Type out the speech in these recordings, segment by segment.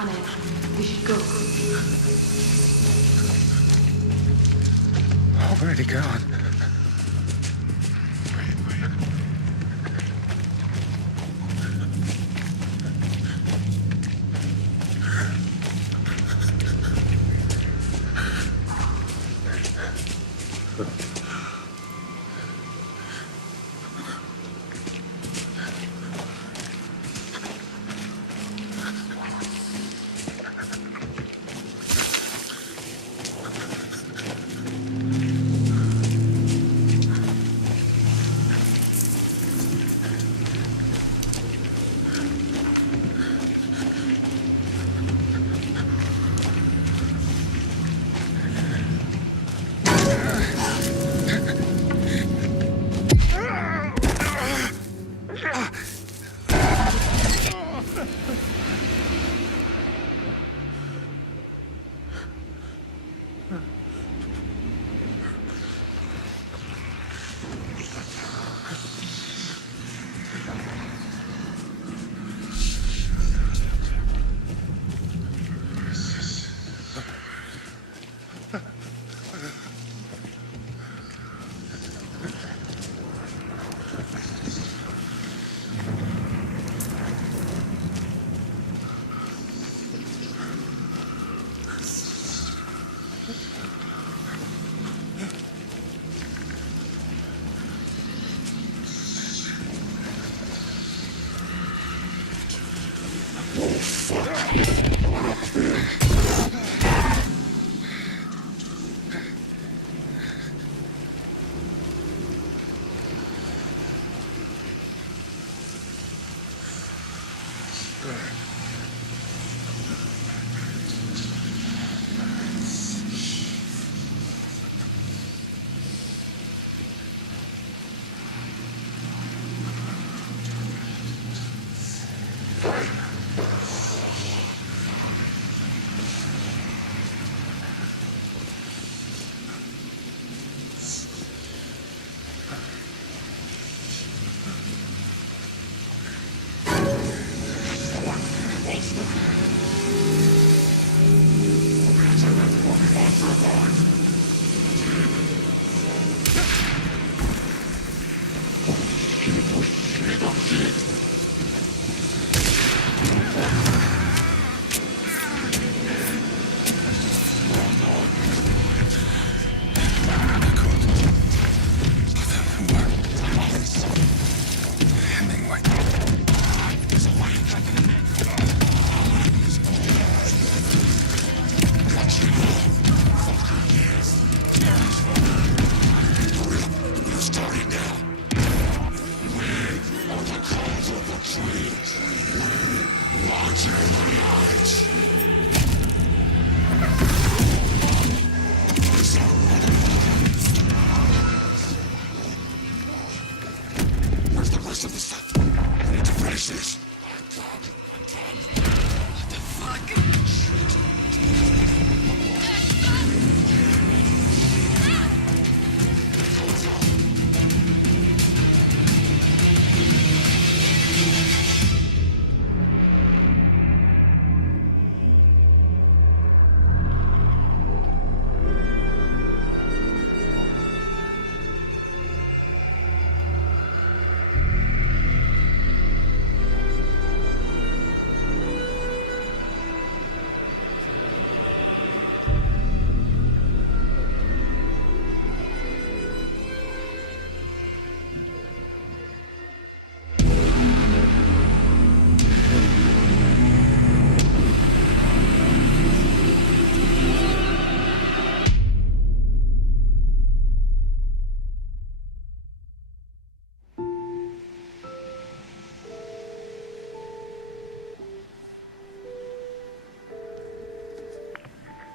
on it. We should go. Where'd he go?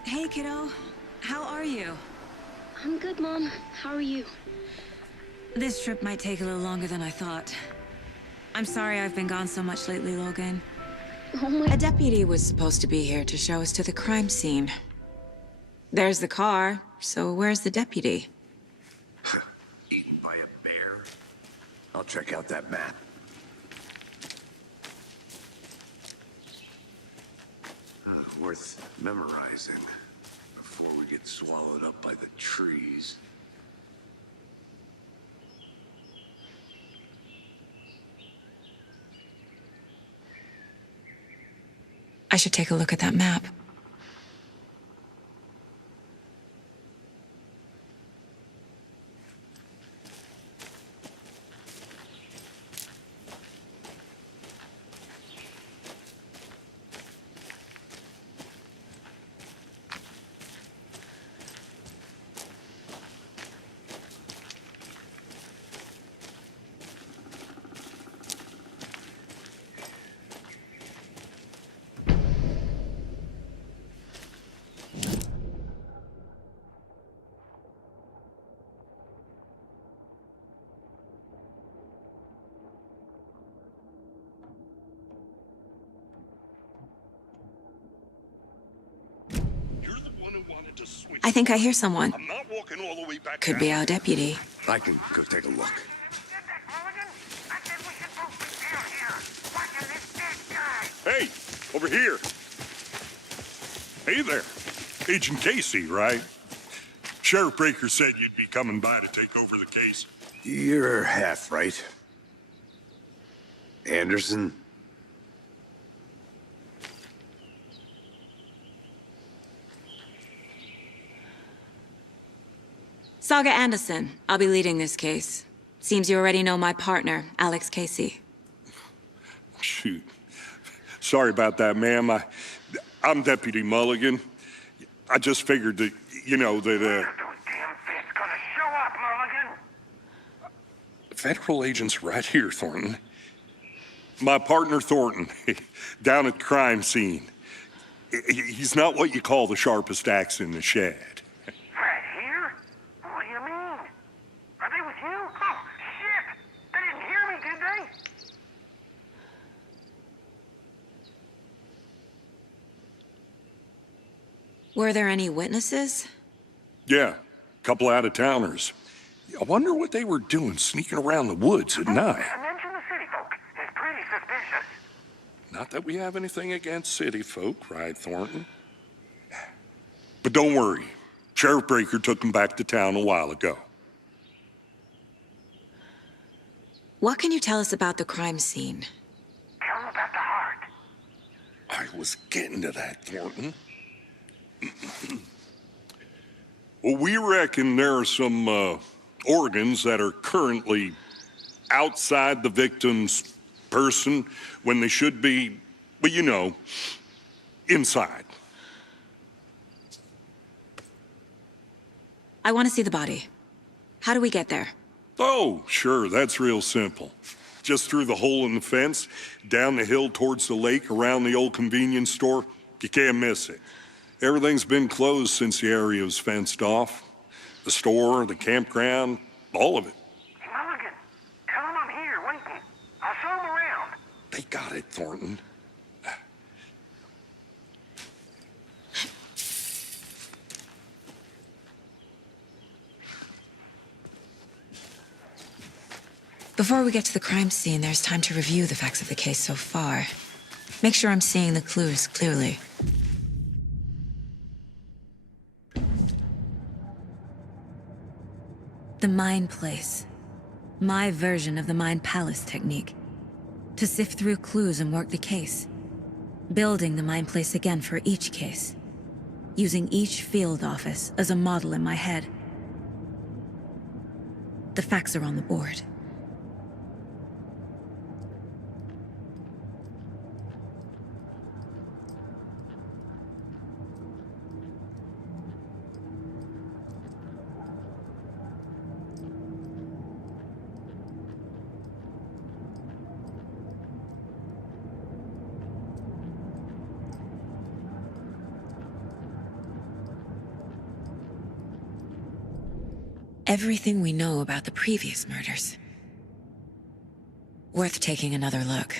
Hey, kiddo. How are you? I'm good, Mom. How are you? This trip might take a little longer than I thought. I'm sorry I've been gone so much lately, Logan. Oh my... A deputy was supposed to be here to show us to the crime scene. There's the car, so where's the deputy? Eaten by a bear? I'll check out that map. worth memorizing before we get swallowed up by the trees. I should take a look at that map. I think I hear someone. I'm not walking all the way back. Could be our deputy. I can go take a look. Hey, over here. Hey there. Agent Casey, right? Sheriff Breaker said you'd be coming by to take over the case. You're half right. Anderson? Saga Anderson. I'll be leading this case. Seems you already know my partner, Alex Casey. Shoot. Sorry about that, ma'am. I'm Deputy Mulligan. I just figured that, you know, that, Those damn fists gonna show up, Mulligan. Federal agent's right here, Thornton. My partner, Thornton, down at the crime scene. He's not what you call the sharpest axe in the shed. Right here? What do you mean? Are they with you? Oh, shit! They didn't hear me, did they? Were there any witnesses? Yeah, a couple out-of-towners. I wonder what they were doing sneaking around the woods at night. Mention the city folk. It's pretty suspicious. Not that we have anything against city folk, right, Thornton? But don't worry. Sheriff Breaker took them back to town a while ago. What can you tell us about the crime scene? Tell them about the heart. I was getting to that, Thornton. Well, we reckon there are some organs that are currently outside the victim's person when they should be, well, you know, inside. I want to see the body. How do we get there? Oh, sure, that's real simple. Just through the hole in the fence, down the hill towards the lake, around the old convenience store. You can't miss it. Everything's been closed since the area was fenced off. The store, the campground, all of it. Hey, Mulligan, tell them I'm here waiting. I'll show them around. They got it, Thornton. Before we get to the crime scene, there's time to review the facts of the case so far. Make sure I'm seeing the clues clearly. The Mind Place. My version of the Mind Palace technique. To sift through clues and work the case. Building the Mind Place again for each case. Using each field office as a model in my head. The facts are on the board. Everything we know about the previous murders. Worth taking another look.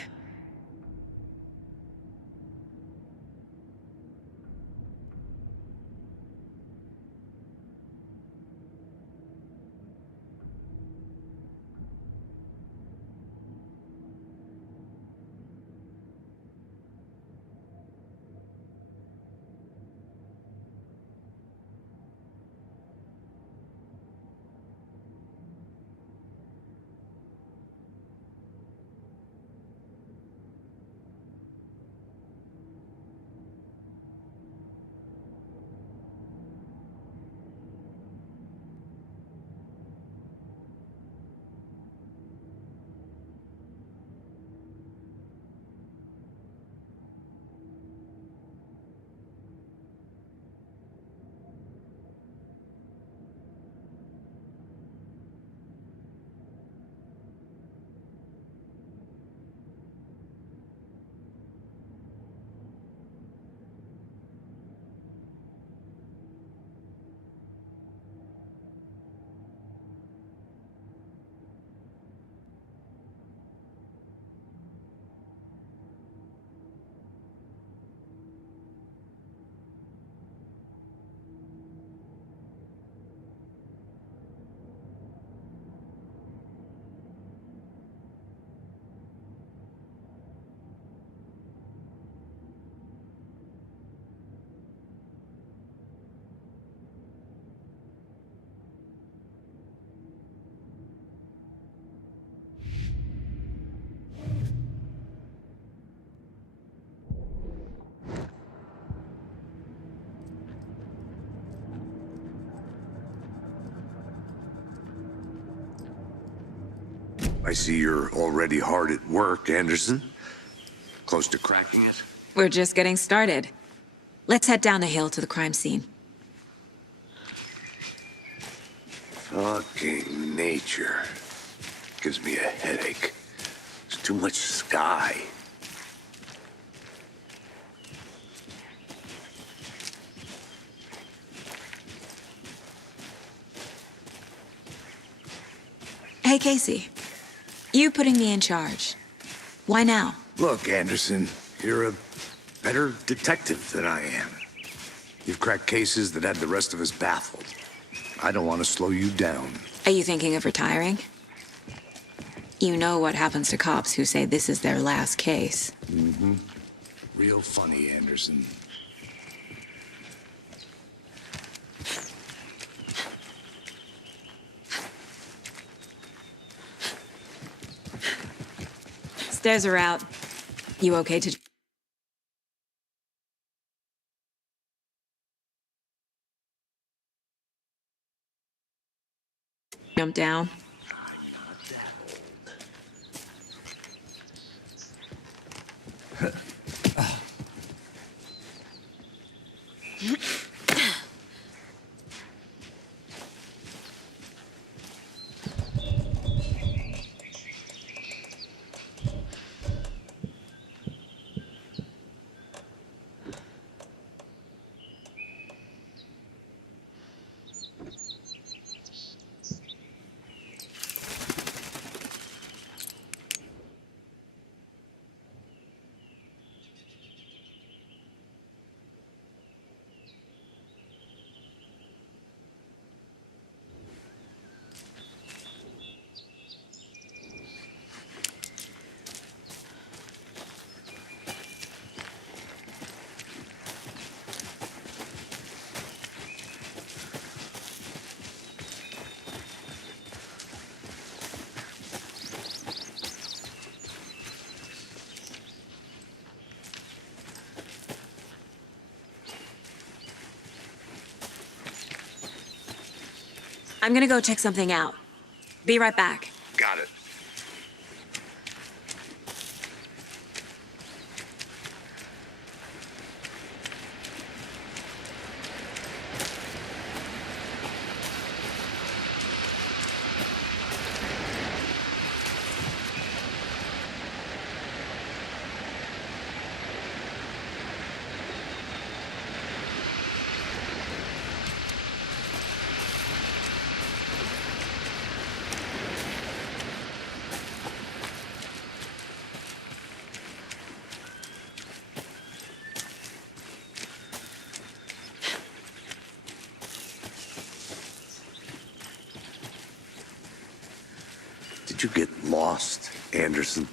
I see you're already hard at work, Anderson. Close to cracking it? We're just getting started. Let's head down the hill to the crime scene. Fucking nature. Gives me a headache. There's too much sky. Hey, Casey. You putting me in charge. Why now? Look, Anderson, you're a better detective than I am. You've cracked cases that had the rest of us baffled. I don't want to slow you down. Are you thinking of retiring? You know what happens to cops who say this is their last case. Mm-hmm. Real funny, Anderson. Stairs are out. You okay to... jump down? I'm gonna go check something out. Be right back. Got it. Did you get lost, Anderson?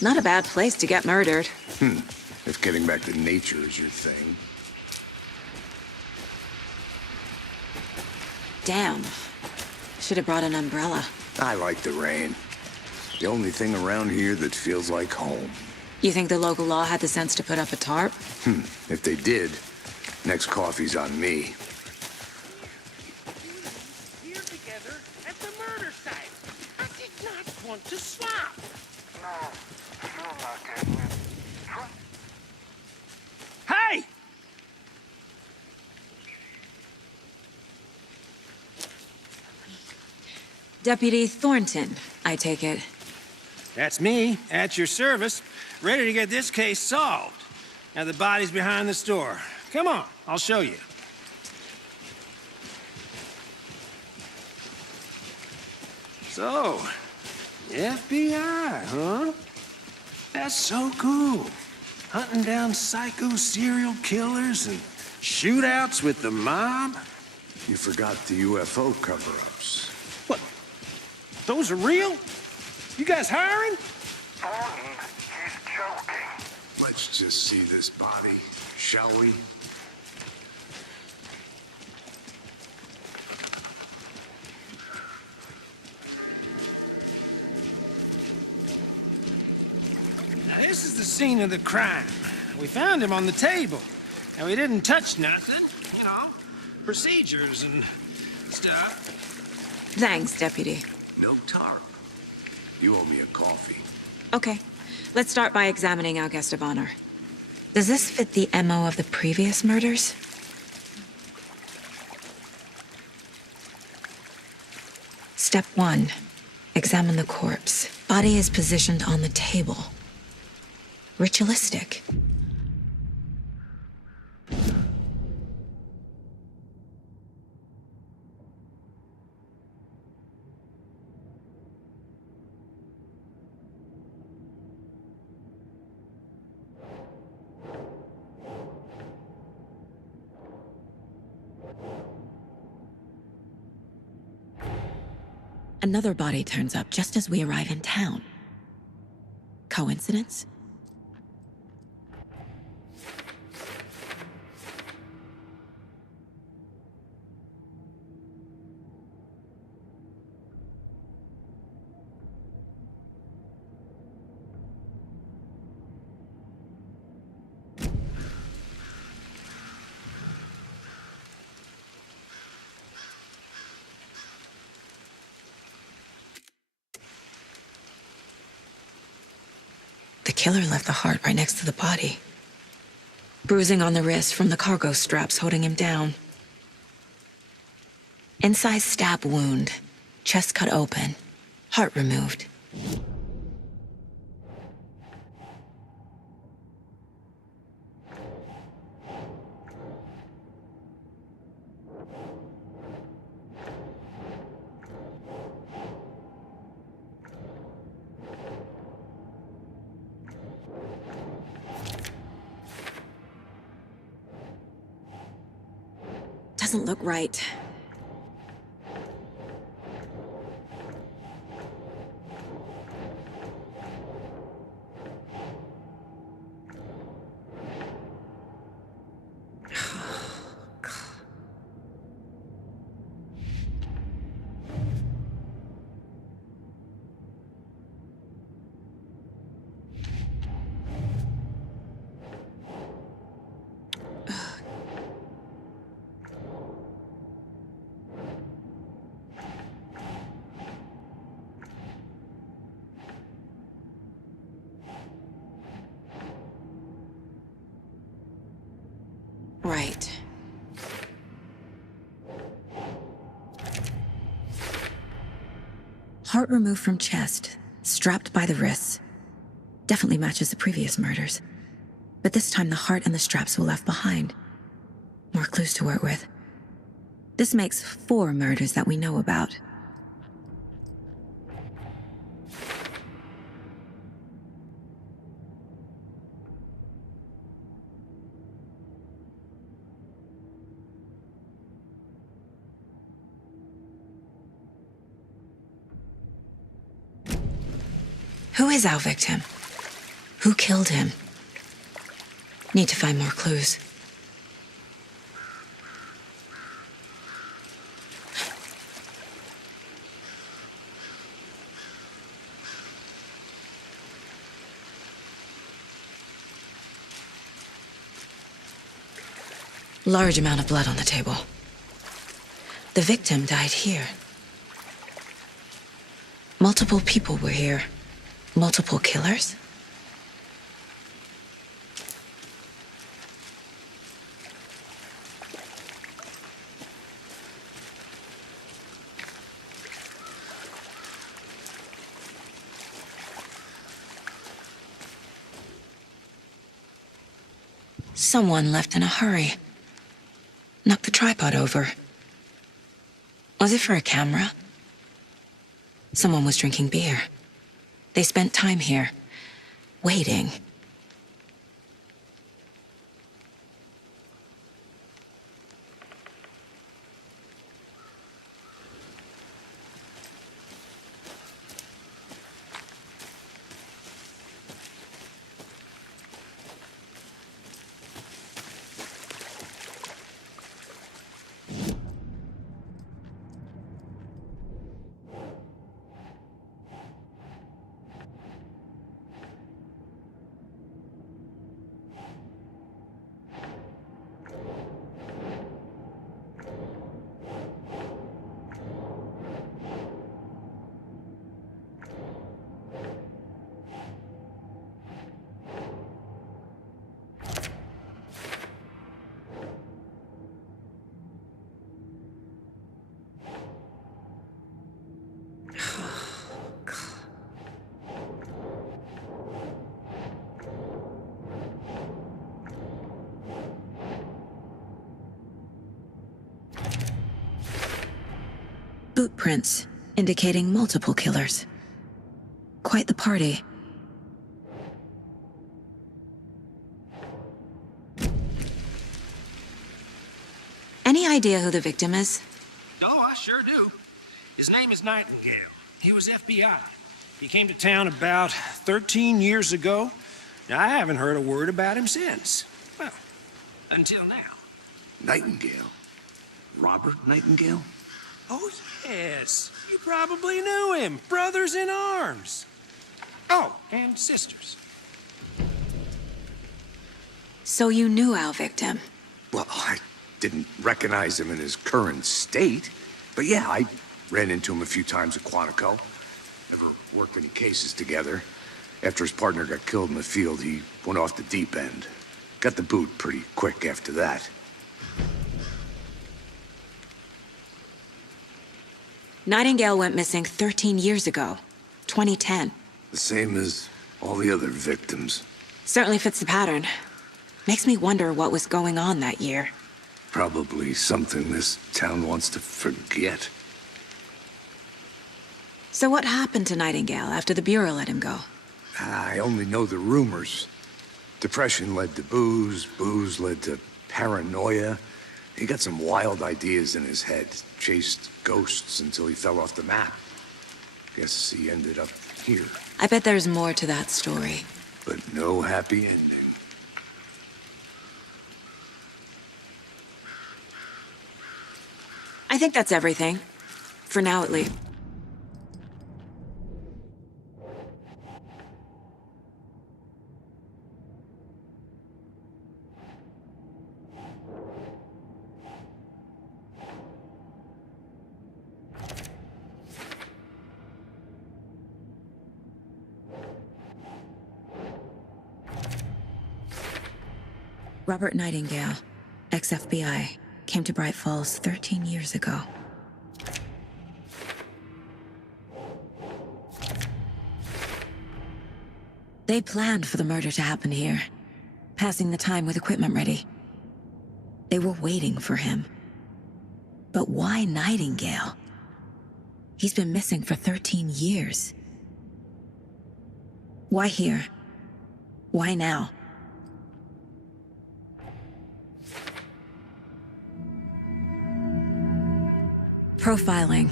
Not a bad place to get murdered. If getting back to nature is your thing. Damn. Should have brought an umbrella. I like the rain. The only thing around here that feels like home. You think the local law had the sense to put up a tarp? If they did, next coffee's on me. Here together at the murder site. I did not want to swap. No, you're not getting it. Hey! Deputy Thornton, I take it. That's me, at your service, ready to get this case solved. Now the body's behind the store. Come on, I'll show you. So, FBI, huh? That's so cool. Hunting down psycho serial killers and shootouts with the mob. You forgot the UFO cover-ups. What? Those are real? You guys hiring? Thornton, he's joking. Let's just see this body, shall we? This is the scene of the crime. We found him on the table, and we didn't touch nothing, you know. procedures and stuff. Thanks, Deputy. No tarp. You owe me a coffee. Okay, let's start by examining our guest of honor. Does this fit the MO of the previous murders? Step 1. Examine the corpse. Body is positioned on the table. Ritualistic. Another body turns up just as we arrive in town. Coincidence? The killer left the heart right next to the body. Bruising on the wrist from the cargo straps holding him down. Inside stab wound, chest cut open, heart removed. Doesn't look right. Right. Heart removed from chest, strapped by the wrists. Definitely matches the previous murders. But this time the heart and the straps were left behind. More clues to work with. This makes 4 murders that we know about. Who is our victim? Who killed him? Need to find more clues. Large amount of blood on the table. The victim died here. Multiple people were here. Multiple killers? Someone left in a hurry. Knocked the tripod over. Was it for a camera? Someone was drinking beer. They spent time here, waiting. Boot prints indicating multiple killers. Quite the party. Any idea who the victim is? Oh, I sure do. His name is Nightingale. He was FBI. He came to town about 13 years ago. Now, I haven't heard a word about him since. Well, until now. Nightingale? Robert Nightingale? Oh, yes. You probably knew him. Brothers in arms. Oh, and sisters. So you knew our victim? Well, I didn't recognize him in his current state. But yeah, I ran into him a few times at Quantico. Never worked any cases together. After his partner got killed in the field, he went off the deep end. Got the boot pretty quick after that. Nightingale went missing 13 years ago, 2010. The same as all the other victims. Certainly fits the pattern. Makes me wonder what was going on that year. Probably something this town wants to forget. So what happened to Nightingale after the Bureau let him go? I only know the rumors. Depression led to booze, booze led to paranoia. He got some wild ideas in his head, chased ghosts until he fell off the map. Guess he ended up here. I bet there's more to that story. But no happy ending. I think that's everything. For now, at least. Robert Nightingale, ex-FBI, came to Bright Falls 13 years ago. They planned for the murder to happen here, passing the time with equipment ready. They were waiting for him. But why Nightingale? He's been missing for 13 years. Why here? Why now? Profiling.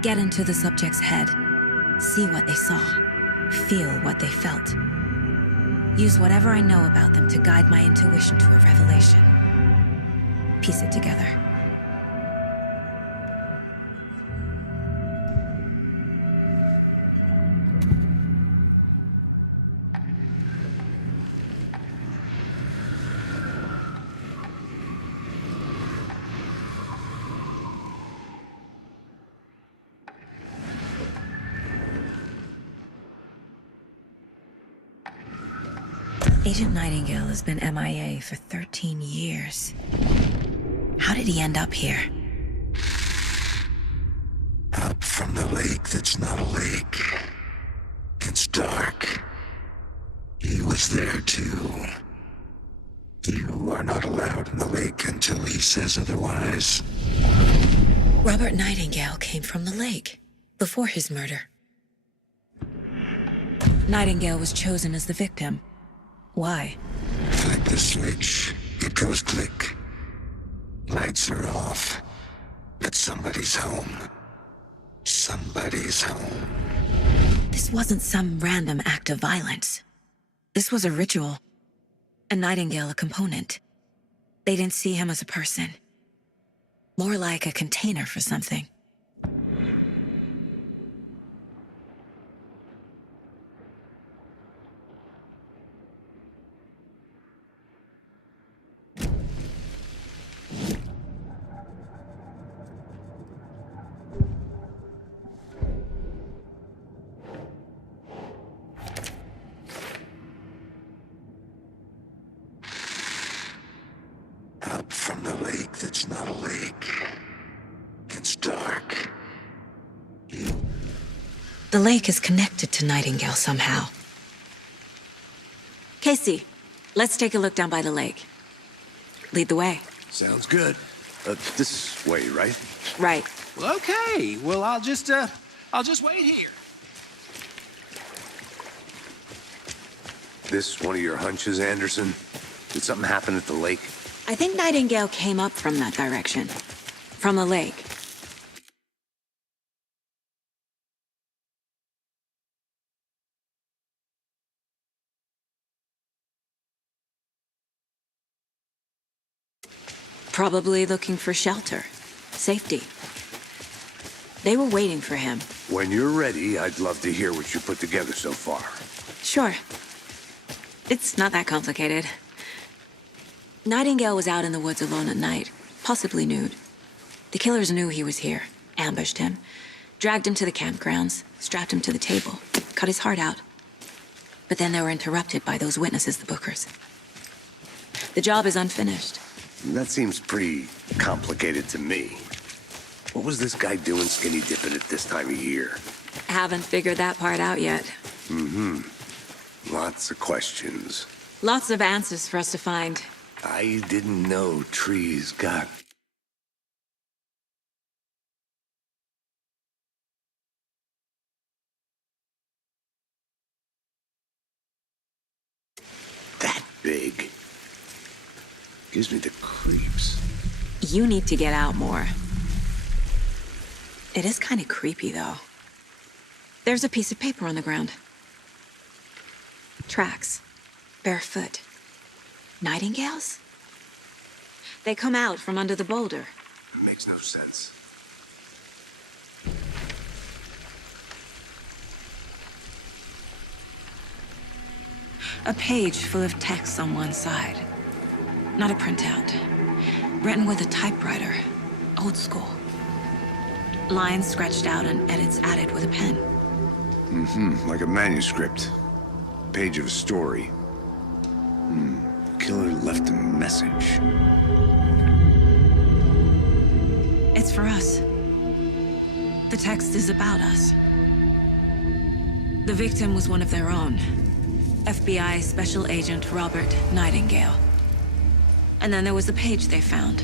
Get into the subject's head. See what they saw. Feel what they felt. Use whatever I know about them to guide my intuition to a revelation. Piece it together. Agent Nightingale has been MIA for 13 years. How did he end up here? Up from the lake that's not a lake. It's dark. He was there too. You are not allowed in the lake until he says otherwise. Robert Nightingale came from the lake, before his murder. Nightingale was chosen as the victim. Why? Flip the switch, it goes click. Lights are off. But somebody's home. Somebody's home. This wasn't some random act of violence. This was a ritual. And Nightingale a component. They didn't see him as a person. More like a container for something. Up from the lake that's not a lake. It's dark. The lake is connected to Nightingale somehow. Casey, let's take a look down by the lake. Lead the way. Sounds good. This way, right? Right. Well, okay. Well, I'll just wait here. This one of your hunches, Anderson? Did something happen at the lake? I think Nightingale came up from that direction. From the lake. Probably looking for shelter. Safety. They were waiting for him. When you're ready, I'd love to hear what you put together so far. Sure. It's not that complicated. Nightingale was out in the woods alone at night, possibly nude. The killers knew he was here, ambushed him, dragged him to the campgrounds, strapped him to the table, cut his heart out. But then they were interrupted by those witnesses, the Bookers. The job is unfinished. That seems pretty complicated to me. What was this guy doing skinny dipping at this time of year? Haven't figured that part out yet. Lots of questions. Lots of answers for us to find. I didn't know trees got... that big. Gives me the creeps. You need to get out more. It is kind of creepy, though. There's a piece of paper on the ground. Tracks. Barefoot. Nightingales? They come out from under the boulder. It makes no sense. A page full of text on one side. Not a printout. Written with a typewriter. Old school. Lines scratched out and edits added with a pen. Like a manuscript. Page of a story. Killer left a message. It's for us. The text is about us. The victim was one of their own. FBI Special Agent Robert Nightingale. And then there was the page they found.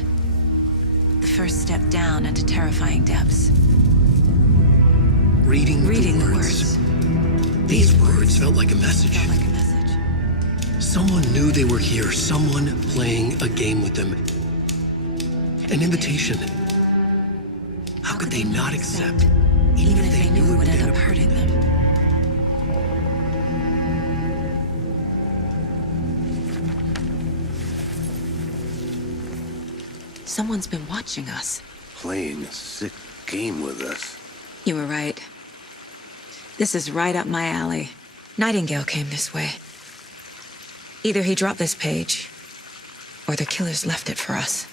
The first step down into terrifying depths. Reading the the words. These words felt like a message. Felt like a message. Someone knew they were here. Someone playing a game with them. An invitation. How could they not accept? Even if they knew it would end up hurting them. Someone's been watching us. Playing a sick game with us. You were right. This is right up my alley. Nightingale came this way. Either he dropped this page, or the killers left it for us.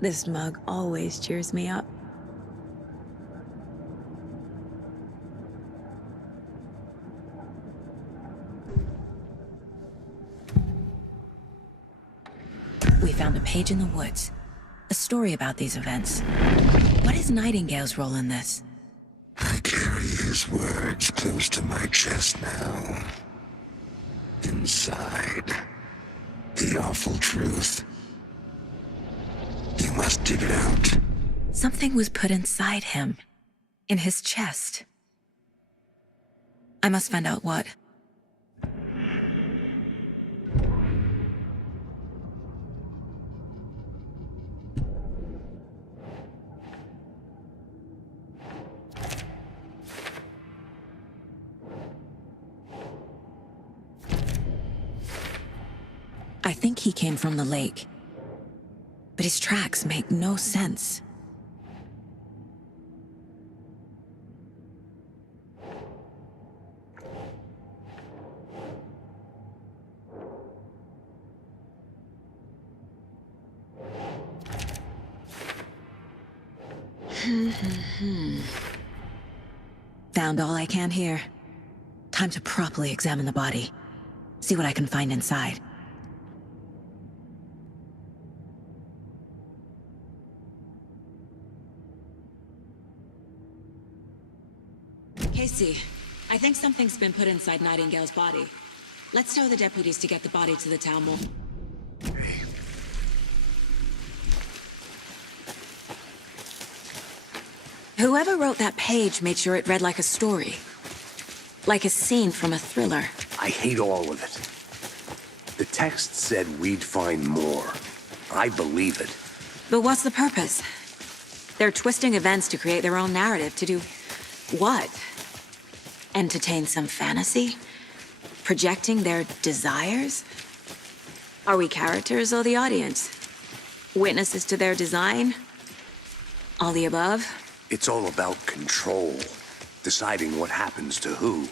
This mug always cheers me up. We found a page in the woods. A story about these events. What is Nightingale's role in this? I carry his words close to my chest now. Inside, the awful truth. You must dig it out. Something was put inside him. In his chest. I must find out what. I think he came from the lake. But his tracks make no sense. Found all I can here. Time to properly examine the body. See what I can find inside. Casey, I think something's been put inside Nightingale's body. Let's tell the deputies to get the body to the town mall. Whoever wrote that page made sure it read like a story. Like a scene from a thriller. I hate all of it. The text said we'd find more. I believe it. But what's the purpose? They're twisting events to create their own narrative. To do what? Entertain some fantasy? Projecting their desires? Are we characters or the audience? Witnesses to their design? All the above? It's all about control. Deciding what happens to who.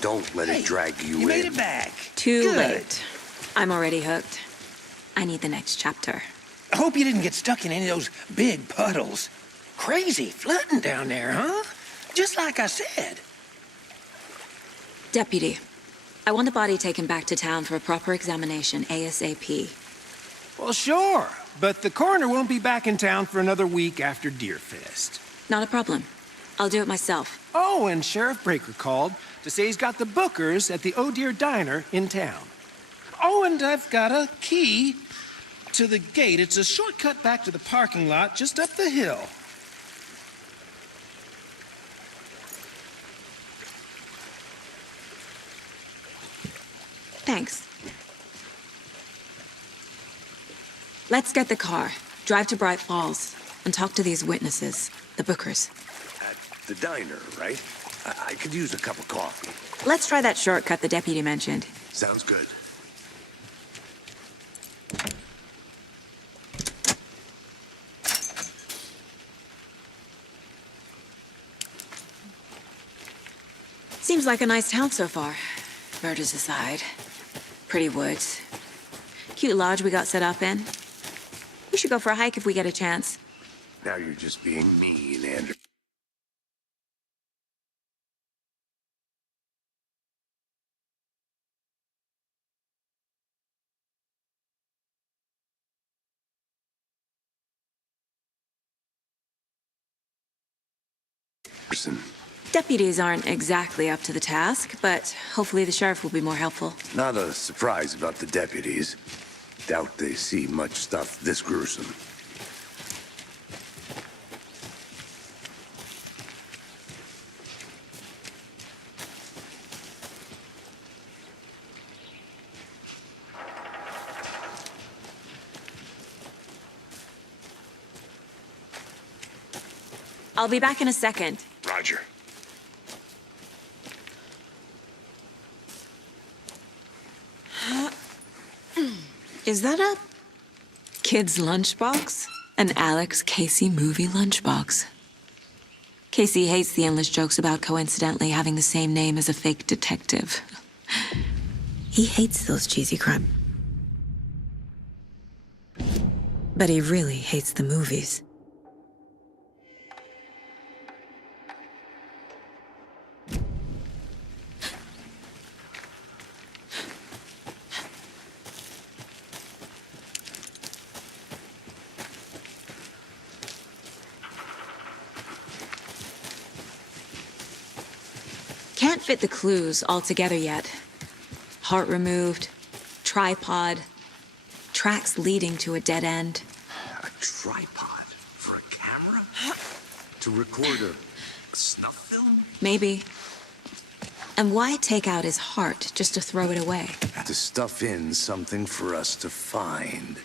Don't let it drag you in. You made it back. Too Good. late. I'm already hooked. I need the next chapter. I hope you didn't get stuck in any of those big puddles. Crazy flooding down there, huh? Just like I said. Deputy, I want the body taken back to town for a proper examination ASAP. Well, sure, but the coroner won't be back in town for another week after Deerfest. Not a problem. I'll do it myself. Oh, and Sheriff Breaker called to say he's got the Bookers at the Oh Dear Diner in town. Oh, and I've got a key to the gate. It's a shortcut back to the parking lot just up the hill. Thanks. Let's get the car, drive to Bright Falls, and talk to these witnesses, the Bookers. At the diner, right? I could use a cup of coffee. Let's try that shortcut the deputy mentioned. Sounds good. Seems like a nice town so far. Murders aside. Pretty woods. Cute lodge we got set up in. We should go for a hike if we get a chance. Now you're just being mean, Andrew. Deputies aren't exactly up to the task, but hopefully the sheriff will be more helpful. Not a surprise about the deputies. Doubt they see much stuff this gruesome. I'll be back in a second. Roger. Is that a kid's lunchbox? An Alex Casey movie lunchbox. Casey hates the endless jokes about coincidentally having the same name as a fake detective. He hates those cheesy crime. But he really hates the movies. Can't fit the clues all together yet. Heart removed, tripod, tracks leading to a dead end. A tripod for a camera? To record a snuff film? Maybe. And why take out his heart just to throw it away? To stuff in something for us to find.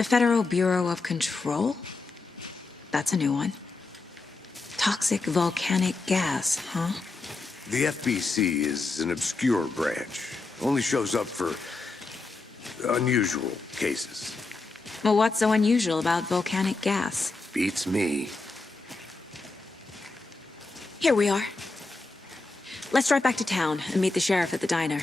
The Federal Bureau of Control? That's a new one. Toxic volcanic gas, huh? The FBC is an obscure branch. Only shows up for unusual cases. Well, what's so unusual about volcanic gas? Beats me. Here we are. Let's drive back to town and meet the sheriff at the diner.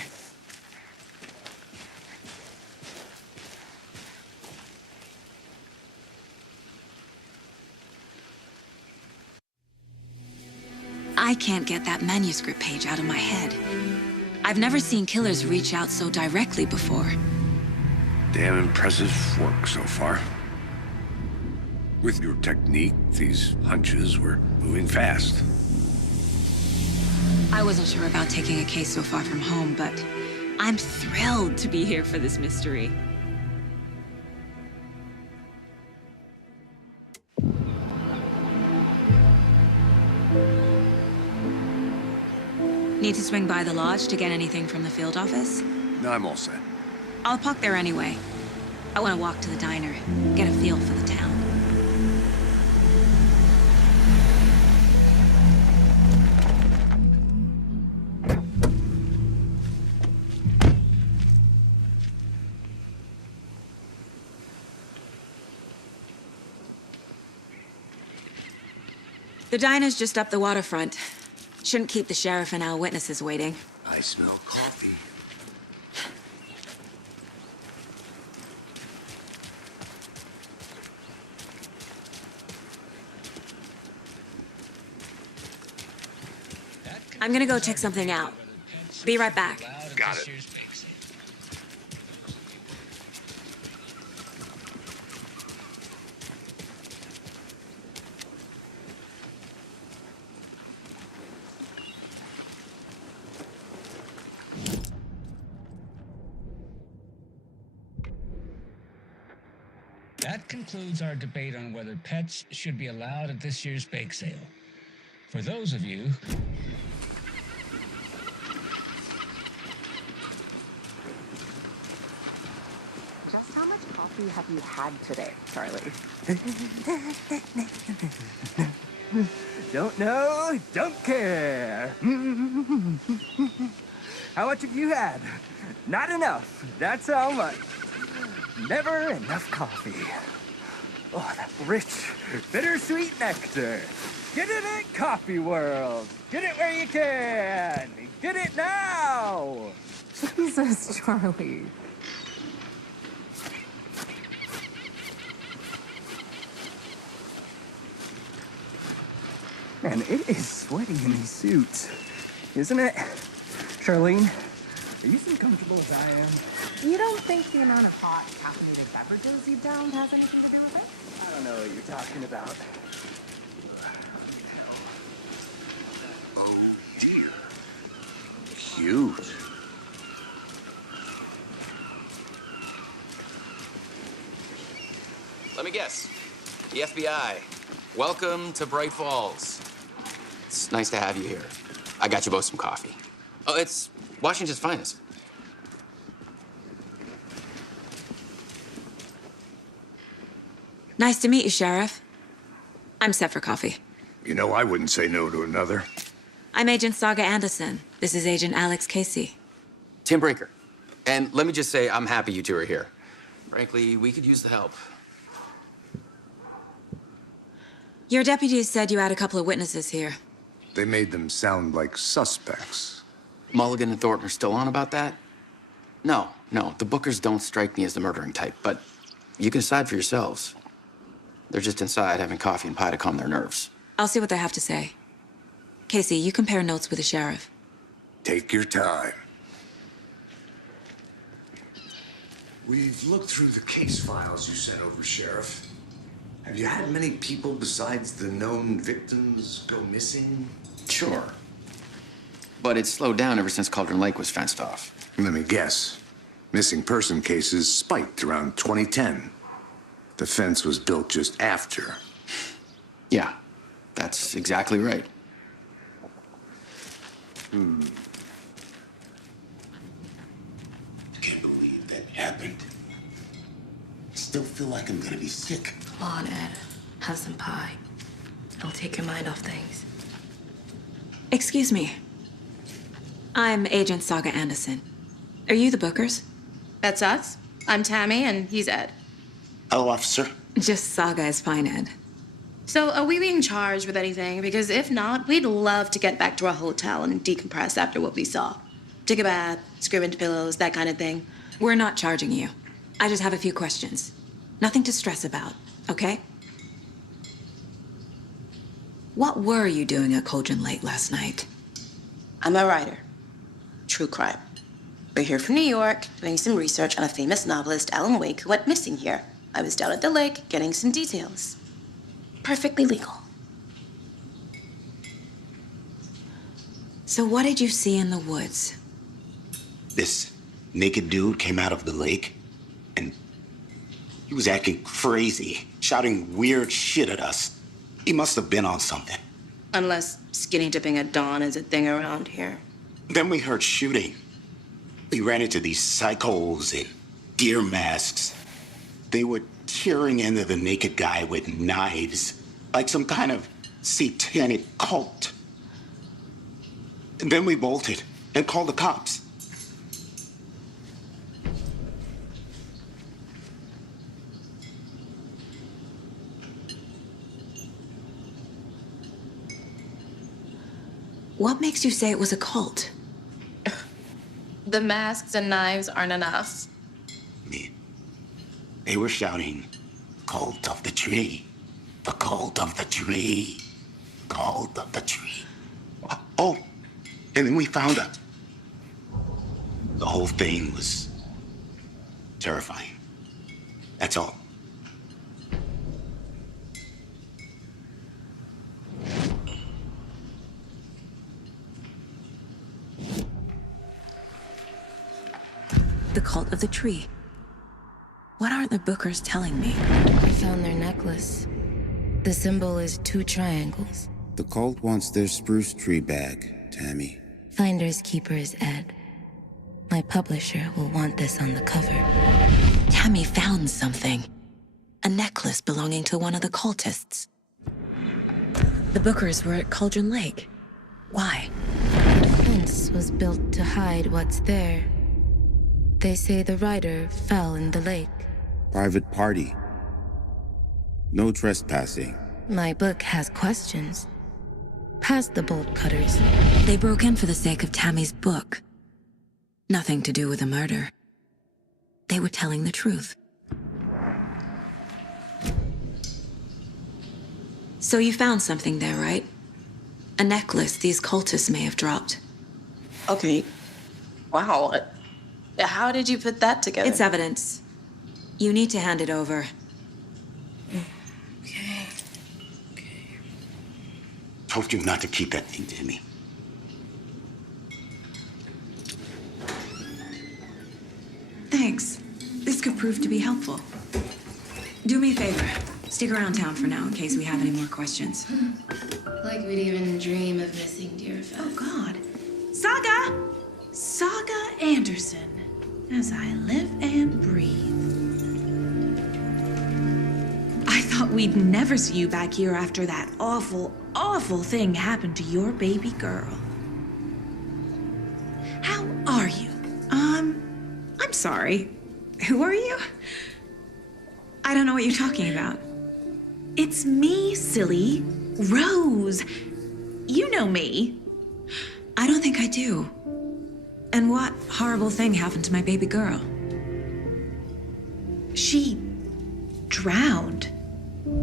I can't get that manuscript page out of my head. I've never seen killers reach out so directly before. Damn impressive work so far. With your technique, these hunches were moving fast. I wasn't sure about taking a case so far from home, but I'm thrilled to be here for this mystery. Need to swing by the lodge to get anything from the field office? No, I'm all set. I'll park there anyway. I want to walk to the diner, get a feel for the town. The diner's just up the waterfront. Shouldn't keep the sheriff and our witnesses waiting. I smell coffee. I'm gonna go check something out. Be right back. Got it. That concludes our debate on whether pets should be allowed at this year's bake sale. For those of you... Just how much coffee have you had today, Charlie? Don't know, don't care. How much have you had? Not enough. That's how much. Never enough coffee. Oh, that rich, bittersweet nectar. Get it in Coffee World. Get it where you can. Get it now. Jesus, Charlie. Man, it is sweaty in these suits, isn't it? Charlene, are you as comfortable as I am? You don't think the amount of hot caffeinated beverages you downed has anything to do with it? I don't know what you're talking about. Oh, dear. Cute. Let me guess. The FBI. Welcome to Bright Falls. It's nice to have you here. I got you both some coffee. Oh, it's Washington's finest. Nice to meet you, Sheriff. I'm set for coffee. You know, I wouldn't say no to another. I'm Agent Saga Anderson. This is Agent Alex Casey. Tim Breaker. And let me just say, I'm happy you two are here. Frankly, we could use the help. Your deputies said you had a couple of witnesses here. They made them sound like suspects. Mulligan and Thornton are still on about that? No, the Bookers don't strike me as the murdering type, but you can decide for yourselves. They're just inside having coffee and pie to calm their nerves. I'll see what they have to say. Casey, you compare notes with the sheriff. Take your time. We've looked through the case files you sent over, Sheriff. Have you had many people besides the known victims go missing? Sure. But it's slowed down ever since Cauldron Lake was fenced off. Let me guess. Missing person cases spiked around 2010. The fence was built just after. Yeah, that's exactly right. Can't believe that happened. Still feel like I'm gonna be sick. Come on, Ed. Have some pie. It'll take your mind off things. Excuse me. I'm Agent Saga Anderson. Are you the Bookers? That's us. I'm Tammy, and he's Ed. Hello, officer. Just Saga is fine, Ed. So, are we being charged with anything? Because if not, we'd love to get back to our hotel and decompress after what we saw. Take a bath, scream into pillows, that kind of thing. We're not charging you. I just have a few questions. Nothing to stress about, okay? What were you doing at Cauldron Lake last night? I'm a writer. True crime. We're here from New York, doing some research on a famous novelist, Alan Wake, who went missing here. I was down at the lake, getting some details. Perfectly legal. So what did you see in the woods? This naked dude came out of the lake, and he was acting crazy, shouting weird shit at us. He must have been on something. Unless skinny dipping at dawn is a thing around here. Then we heard shooting. We ran into these psychos in deer masks. They were tearing into the naked guy with knives, like some kind of satanic cult. And then we bolted and called the cops. What makes you say it was a cult? The masks and knives aren't enough. They were shouting, "Cult of the tree, the cult of the tree, cult of the tree." Oh, and then we found out. The whole thing was terrifying. That's all. The cult of the tree. What aren't the Bookers telling me? I found their necklace. The symbol is 2 triangles. The cult wants their spruce tree back, Tammy. Finders keepers, Ed. My publisher will want this on the cover. Tammy found something. A necklace belonging to one of the cultists. The Bookers were at Cauldron Lake. Why? The fence was built to hide what's there. They say the writer fell in the lake. Private party. No trespassing. My book has questions. Past the bolt cutters. They broke in for the sake of Tammy's book. Nothing to do with a murder. They were telling the truth. So you found something there, right? A necklace these cultists may have dropped. Okay. Wow. How did you put that together? It's evidence. You need to hand it over. Okay. Told you not to keep that thing to me. Thanks. This could prove to be helpful. Do me a favor. Stick around town for now in case we have any more questions. Like we'd even dream of missing dear friends. Oh, God. Saga! Saga Anderson. As I live and breathe. I thought we'd never see you back here after that awful, awful thing happened to your baby girl. How are you? I'm sorry. Who are you? I don't know what you're talking about. It's me, silly. Rose. You know me. I don't think I do. And what horrible thing happened to my baby girl? She drowned.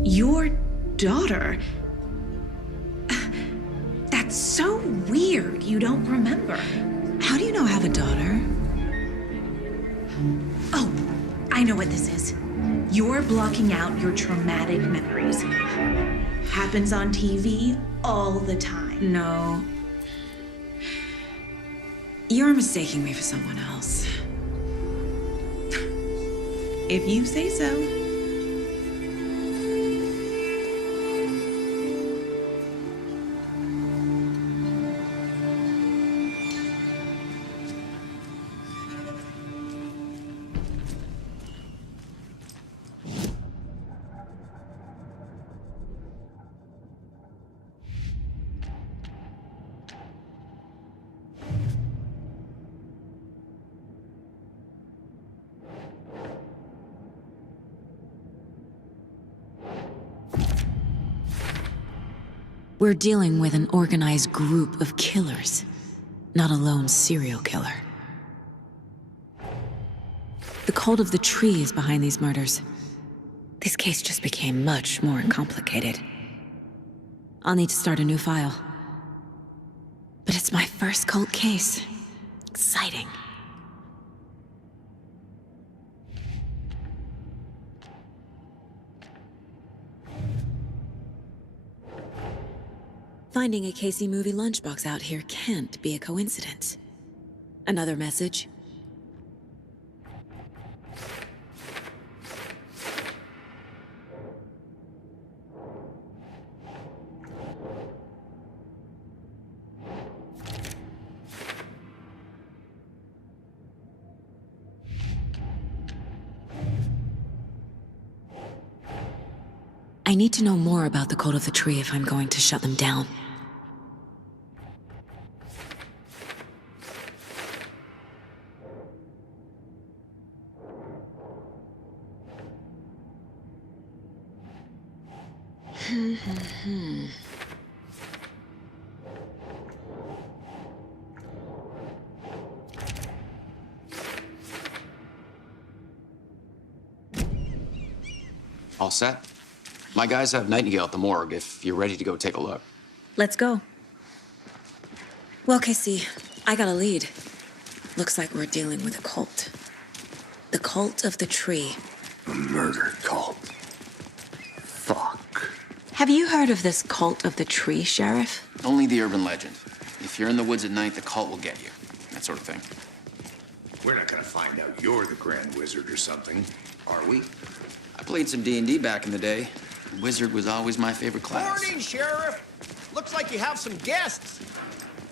Your daughter. That's so weird you don't remember. How do you know I have a daughter? Oh, I know what this is. You're blocking out your traumatic memories. Happens on TV all the time. No. You're mistaking me for someone else. If you say so. We're dealing with an organized group of killers, not a lone serial killer. The cult of the tree is behind these murders. This case just became much more complicated. I'll need to start a new file. But it's my first cult case. Exciting. Finding a Casey movie lunchbox out here can't be a coincidence. Another message? I need to know more about the cult of the tree if I'm going to shut them down. All set? My guys have Nightingale at the morgue if you're ready to go take a look. Let's go. Well, Casey, I got a lead. Looks like we're dealing with a cult. The cult of the tree. A murder cult. Fuck. Have you heard of this cult of the tree, Sheriff? Only the urban legend. If you're in the woods at night, the cult will get you. That sort of thing. We're not gonna find out you're the Grand Wizard or something, are we? I played some D&D back in the day. Wizard was always my favorite class. Morning, Sheriff. Looks like you have some guests.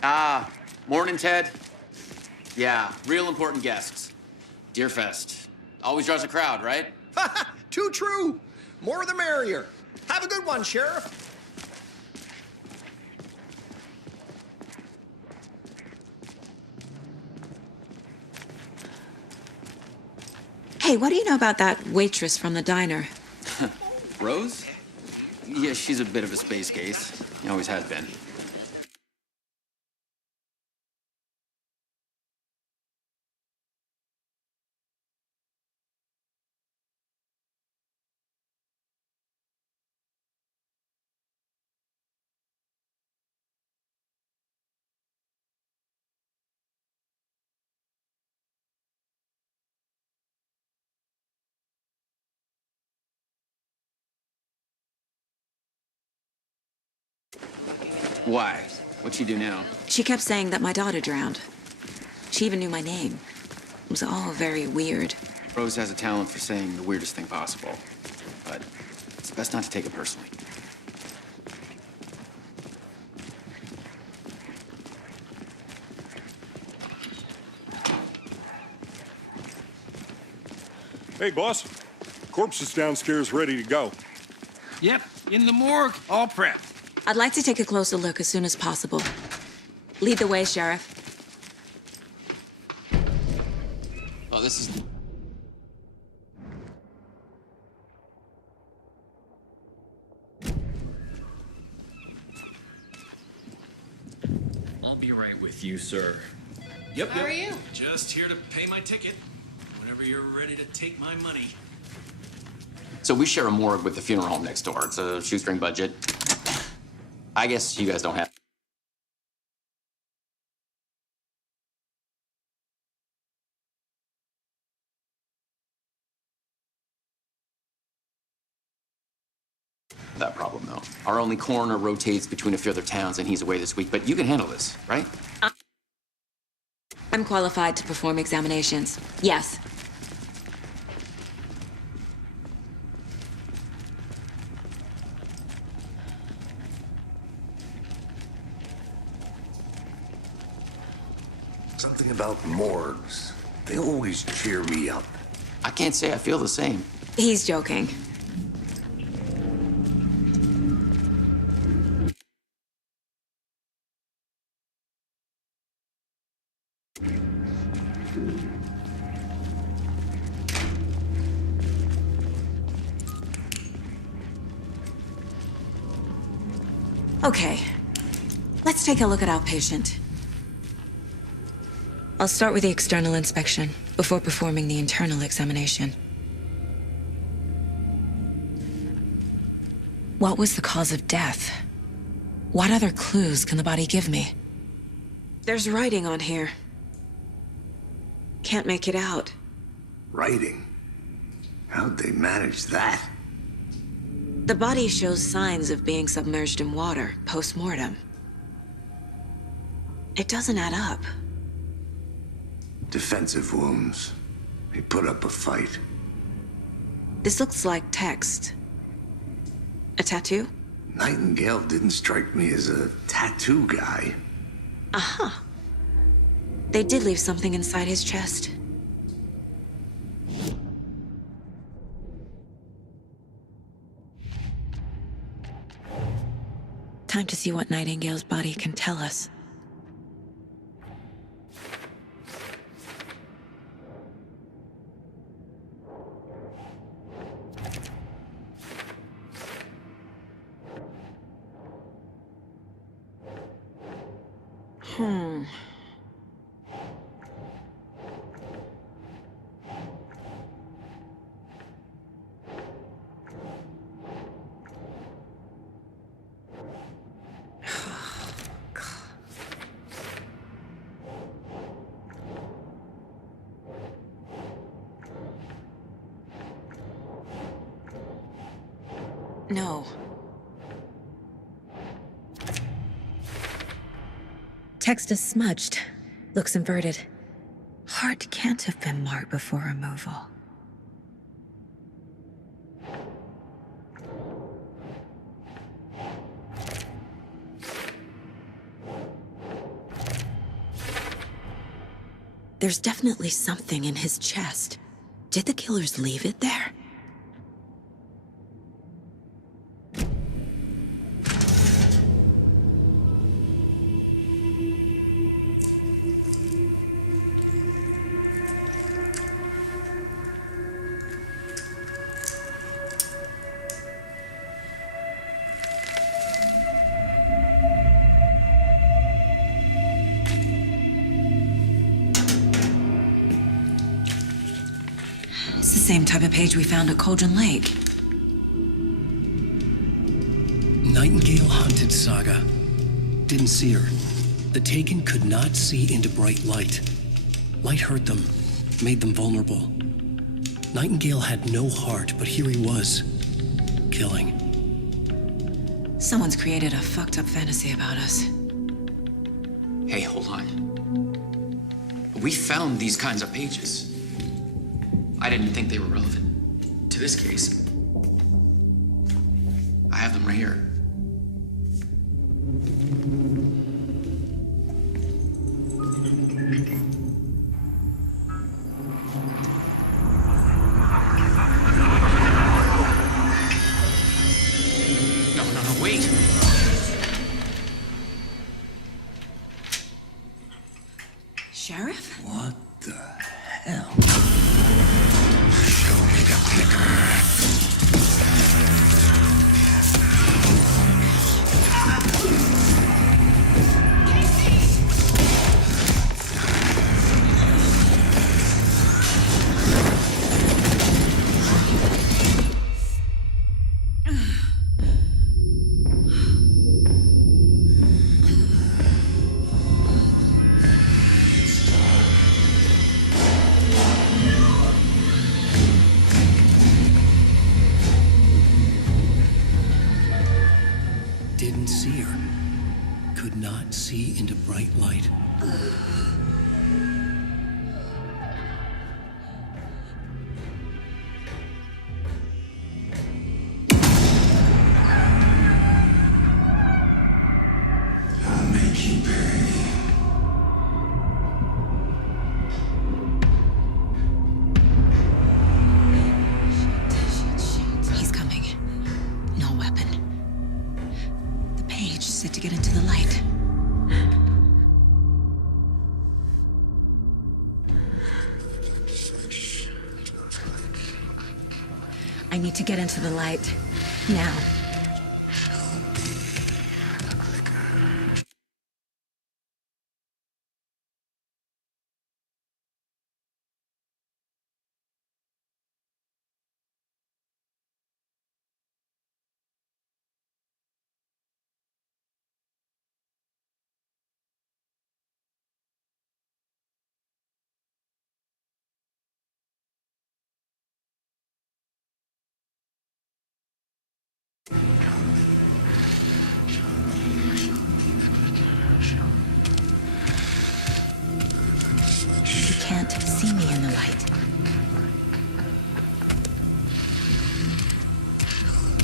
Ah, morning, Ted. Yeah, real important guests. Deerfest. Always draws a crowd, right? Too true. More the merrier. Have a good one, Sheriff. Hey, what do you know about that waitress from the diner? Rose? Yeah, she's a bit of a space case. She always has been. Why? What'd she do now? She kept saying that my daughter drowned. She even knew my name. It was all very weird. Rose has a talent for saying the weirdest thing possible. But it's best not to take it personally. Hey, boss. Corpse is downstairs ready to go. Yep, in the morgue, all prepped. I'd like to take a closer look as soon as possible. Lead the way, Sheriff. Oh, this is... I'll be right with you, sir. Yep. How are you? Just here to pay my ticket. Whenever you're ready to take my money. So we share a morgue with the funeral home next door. It's a shoestring budget. I guess you guys don't have... that problem, though. Our only coroner rotates between a few other towns, and he's away this week. But you can handle this, right? I'm qualified to perform examinations. Yes. Something about morgues. They always cheer me up. I can't say I feel the same. He's joking. Okay. Let's take a look at outpatient. I'll start with the external inspection before performing the internal examination. What was the cause of death? What other clues can the body give me? There's writing on here. Can't make it out. Writing? How'd they manage that? The body shows signs of being submerged in water post-mortem. It doesn't add up. Defensive wounds. He put up a fight. This looks like text. A tattoo? Nightingale didn't strike me as a tattoo guy. Uh-huh. They did leave something inside his chest. Time to see what Nightingale's body can tell us. No. Text is smudged. Looks inverted. Heart can't have been marked before removal. There's definitely something in his chest. Did the killers leave it there? It's the same type of page we found at Cauldron Lake. Nightingale hunted Saga. Didn't see her. The Taken could not see into bright light. Light hurt them, made them vulnerable. Nightingale had no heart, but here he was, killing. Someone's created a fucked up fantasy about us. Hey, hold on. We found these kinds of pages. I didn't think they were relevant to this case. I have them right here. No, wait. Sheriff? What the hell? Show me the clicker. Didn't see her. Could not see into bright light. I'll make you pay. He's coming. No weapon. The page set to get into the light. I need to get into the light. Now.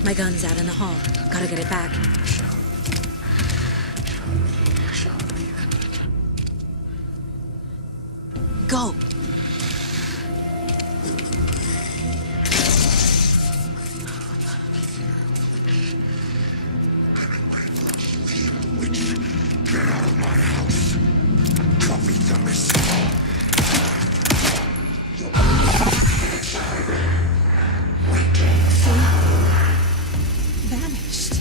My gun's out in the hall. Gotta get it back. Go! Get out of my house. Coffee thermos. Vanished.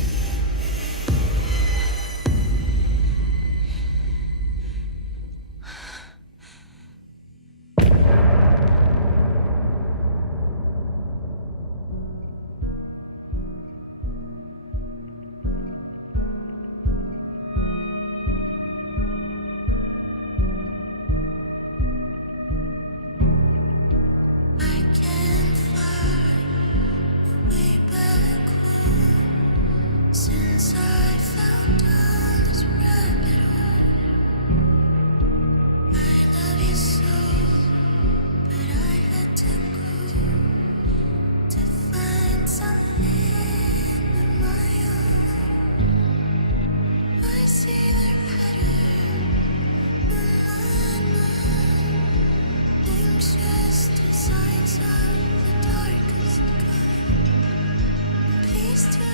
Since I found down this rabbit hole, I love you so, but I had to go to find something of my own. I see the pattern in my mind. Names just designs of the darkest kind. Piece together.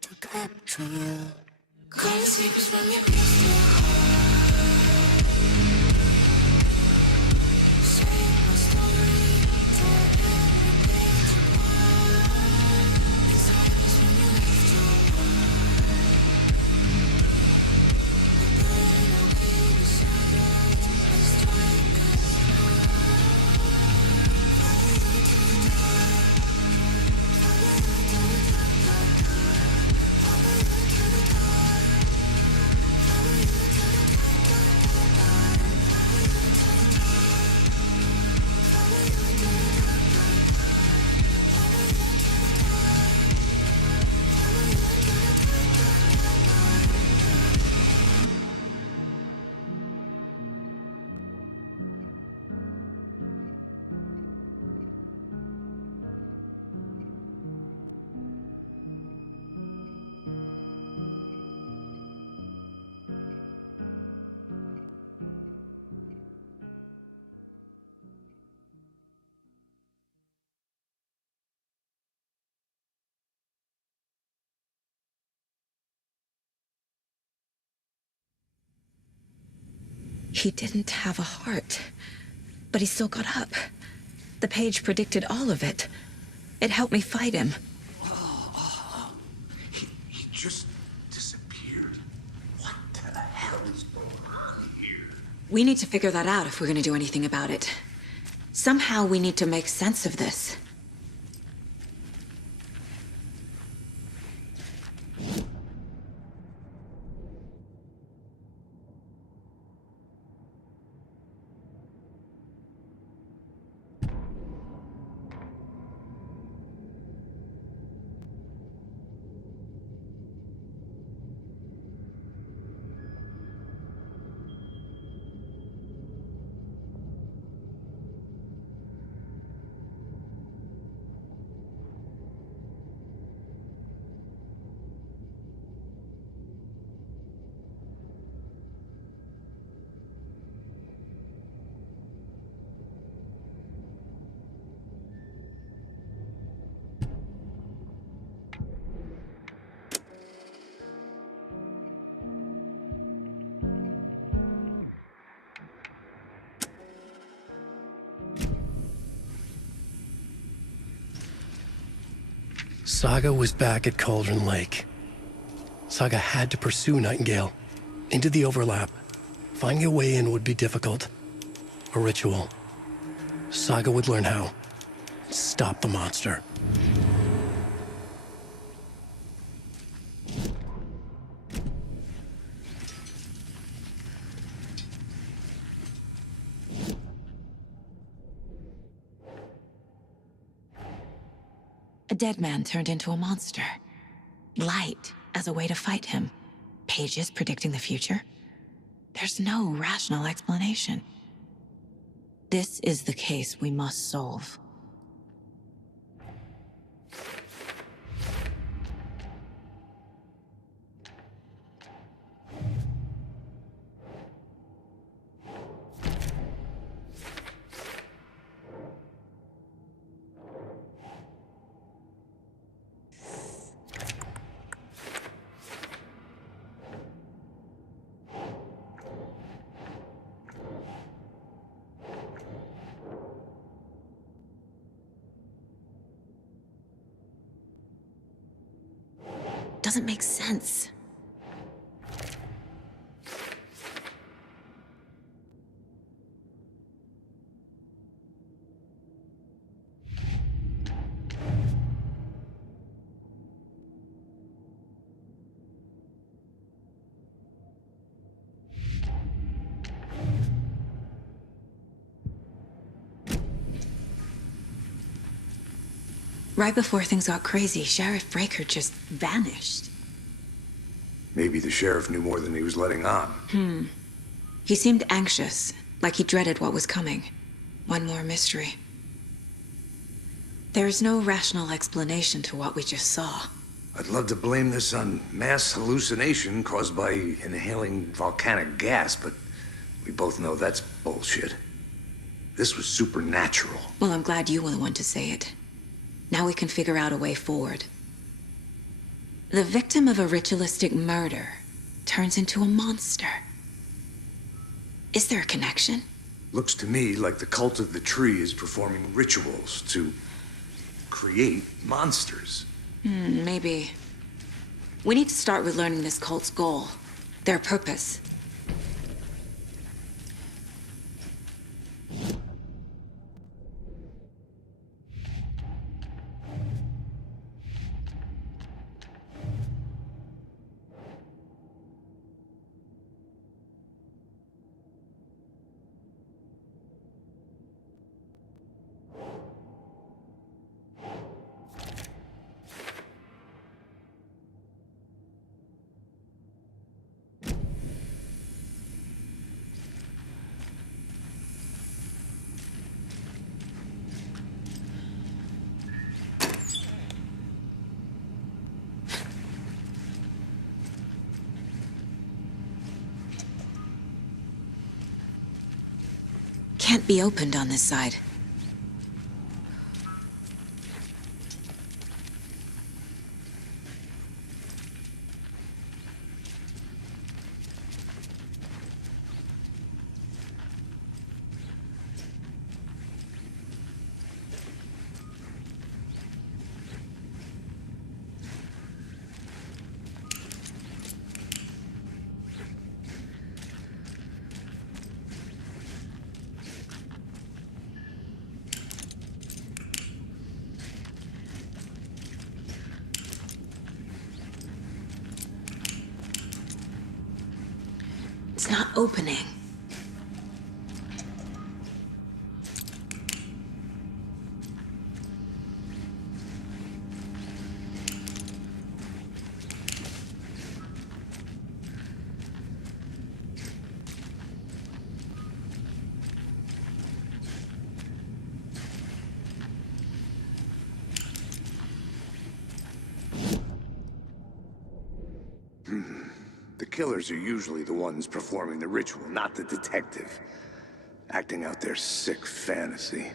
To capture you. Calling secrets from your crystal heart. Say my story, tell every page apart. These secrets from your crystal heart. And then I'll be the shadow and strike a spark. Follow you to the dark. Follow you to the dark. Follow you to the dark. Follow you to the dark. Follow you to the dark. Follow you to the dark. Follow you to the dark. Follow you to the He didn't have a heart, but he still got up. The page predicted all of it. It helped me fight him. He just disappeared. What the hell is going on here? We need to figure that out if we're gonna do anything about it. Somehow we need to make sense of this. Saga was back at Cauldron Lake. Saga had to pursue Nightingale into the overlap. Finding a way in would be difficult. A ritual. Saga would learn how. Stop the monster. A dead man turned into a monster. Light as a way to fight him. Pages predicting the future. There's no rational explanation. This is the case we must solve. Doesn't make sense. Right before things got crazy, Sheriff Breaker just vanished. Maybe the sheriff knew more than he was letting on. He seemed anxious, like he dreaded what was coming. One more mystery. There's no rational explanation to what we just saw. I'd love to blame this on mass hallucination caused by inhaling volcanic gas, but we both know that's bullshit. This was supernatural. Well, I'm glad you were the one to say it. Now we can figure out a way forward. The victim of a ritualistic murder turns into a monster. Is there a connection? Looks to me like the cult of the tree is performing rituals to create monsters. Maybe. We need to start with learning this cult's goal, their purpose. Can't be opened on this side. It's not opening. The killers are usually the ones performing the ritual, not the detective. Acting out their sick fantasy.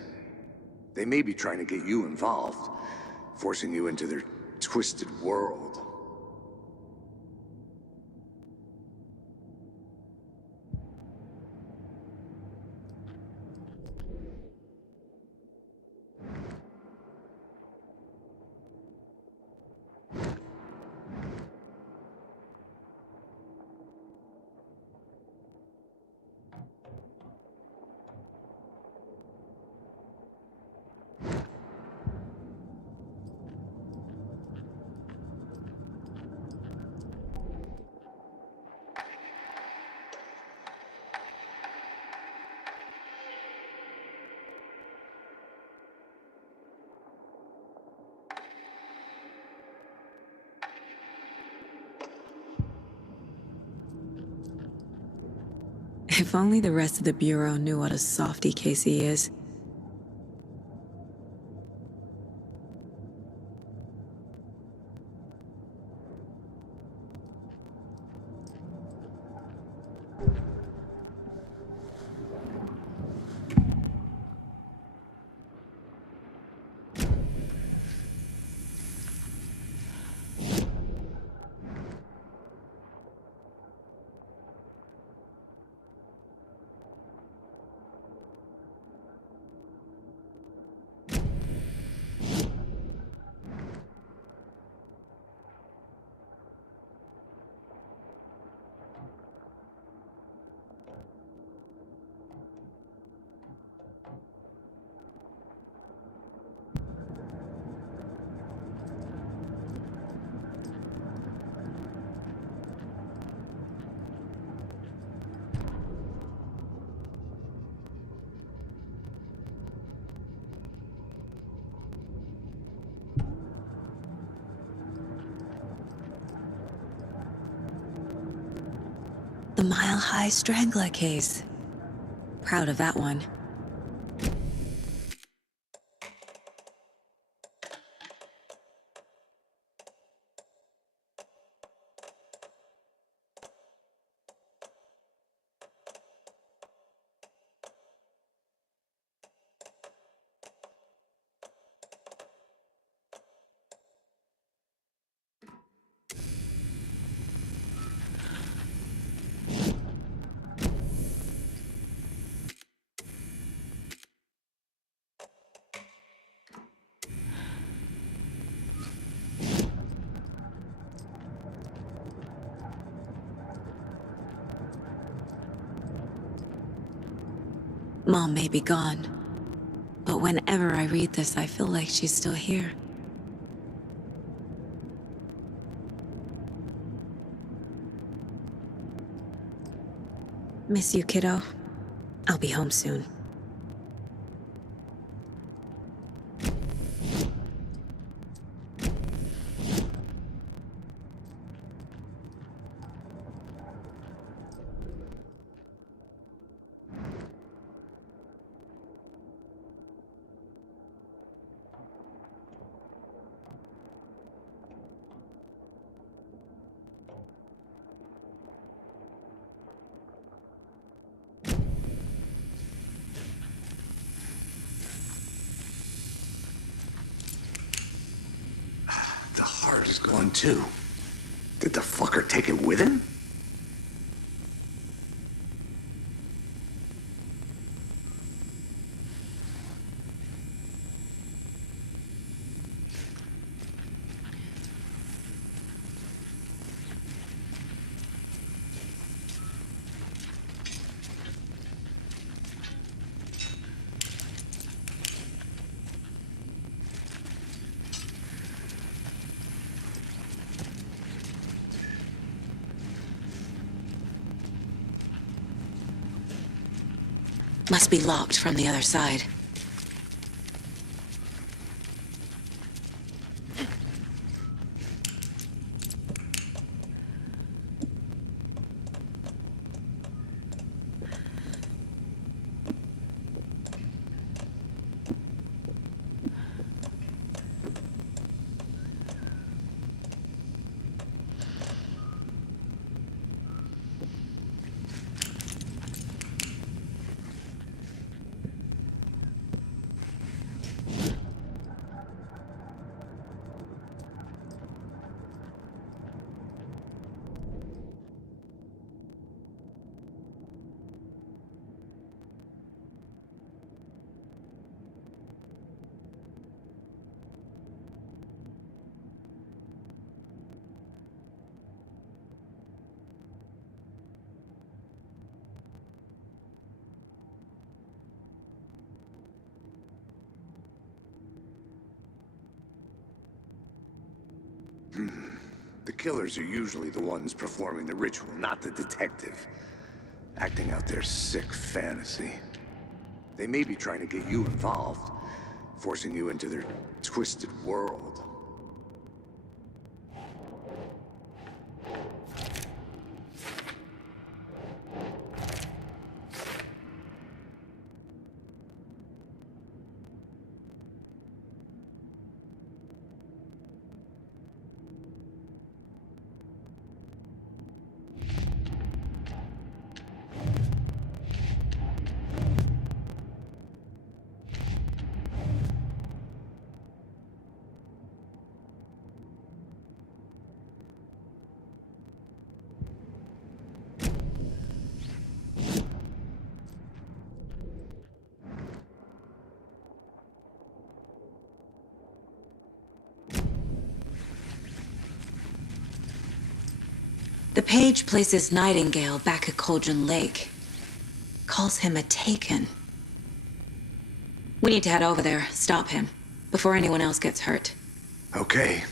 They may be trying to get you involved, forcing you into their twisted world. If only the rest of the Bureau knew what a softy Casey is. The Mile High Strangler case. Proud of that one. Mom may be gone, but whenever I read this, I feel like she's still here. Miss you, kiddo. I'll be home soon. Is gone too. Did the fucker take it with him? Must be locked from the other side. The killers are usually the ones performing the ritual, not the detective. Acting out their sick fantasy. They may be trying to get you involved, forcing you into their twisted world. The page places Nightingale back at Cauldron Lake. Calls him a Taken. We need to head over there, stop him, before anyone else gets hurt. Okay.